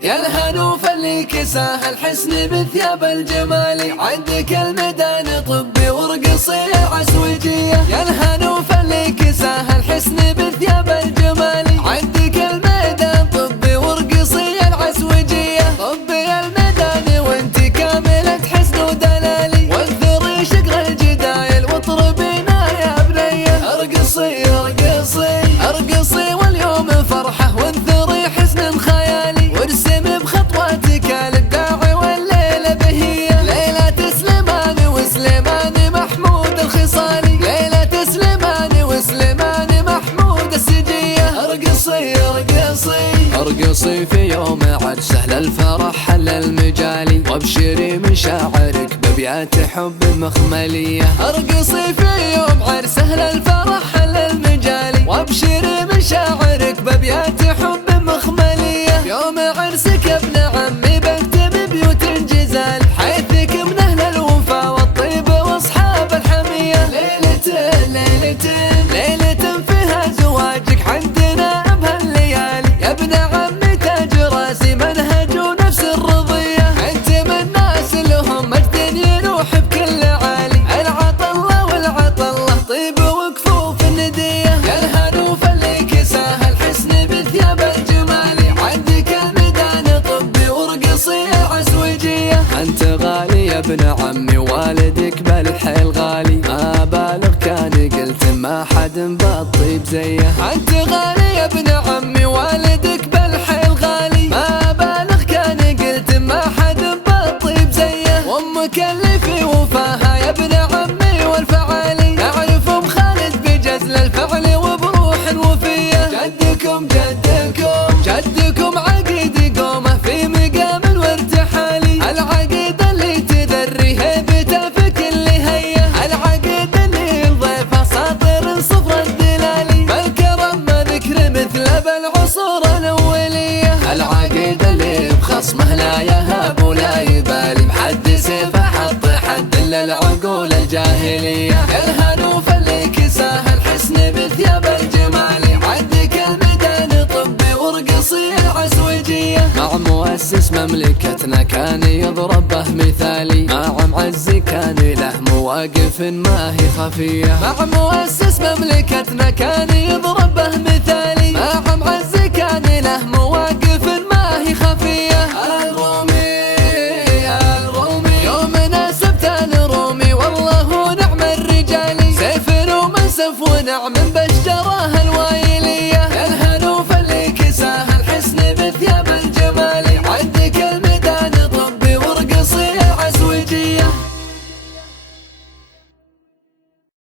يا الهنوف اللي كساه الحسن بثياب الجمال، عندك الميدان طبي ورقصي العسوجية. يا الهنوف اللي كساه الحسن بثياب الجمال، عندك الميدان طبي ورقصي العسوجية. طبي الميدان وانت كاملة حسن ودلالي، وانثري شقر الجدايل واطربينا يا بنية. ارقصي ارقصي ارقصي واليوم فرحة، وانثري حسن خيالي، وارسمي بخطواتك الابداع والليلة بهية. ليلة سليمان وسليمان محمود الخصالي، ليلة سليمان وسليمان محمود السجية. ارقصي ارقصي ارقصي في يوم عرسه للفرح حل المجالي، وابشري من شاعرك بابيات حب مخملية. ارقصي في يوم عرسه للفرح حل المجالي، وابشري من شاعرك بابيات حب مخملية. يوم عرسك ابن عمي بكتب بيوت جزال، حيثك من اهل الوفا والطيب واصحاب الحمية. ليلة فيها زواجك عندنا بهالليالي، يا ابن عمي تاج راسي منهج ونفس الرضية. انت من الناس لهم مجد ينوح بكل عالي، العطله والعطله طيب وكفوف الندية. يا الهنوف اللي كساه الحسن بثياب الجمال، عندك الميدان طبي ورقصي العسوجية. انت غالي يا ابن عمي والدك بالحيل غالي، ما بالغ كان قلت ما حد بالطيب زيه. انت غالي يا ابن عمي والدك بالحيل غالي، ما بالغ كان قلت ما حد بالطيب زيه. وامك اللي في وفاها يا ابن عمي والفعالي، نعرفهم خالد بجزل الفعل وبروح وفيه. جدكم عقيد قومه في مقام وارتحالي، العقيد اللي تذري هيبته في كل هيه، العقيد اللي الضيفه ساطر صفر الدلالي، بالكرم ذكر مثله بالعصور الاوليه. العقيد اللي بخصمه لا يهاب ولا يبالي، بحد سيفه حط حد للعقول الجاهليه. يا الهنوف اللي كساه الحسن بثياب الجمال، عندك الميدان طبي ورقصي العسوجية. مع مؤسس مملكتنا كان يضرب به مثالي، مع معزي كان له مواقف ما هي خفية. مع مؤسس مملكتنا كان يضرب به مثالي، مع معزي